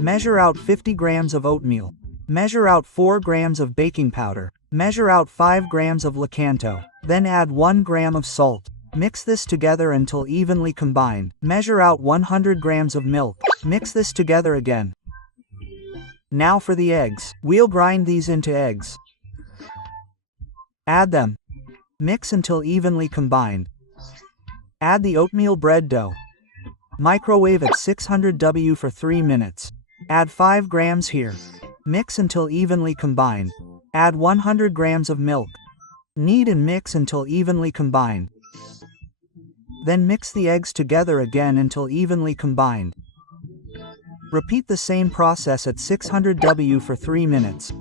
Measure out 50 grams of oatmeal. Measure out 4 grams of baking powder. Measure out 5 grams of Lakanto. Then add 1 gram of salt. Mix this together until evenly combined. Measure out 100 grams of milk. Mix this together again. Now for the eggs. We'll grind these into eggs. Add them. Mix until evenly combined. Add the oatmeal bread dough. Microwave at 600 W for 3 minutes. Add 5 grams here. Mix until evenly combined. Add 100 grams of milk. Knead and mix until evenly combined. Then mix the eggs together again until evenly combined. Repeat the same process at 600 W for 3 minutes.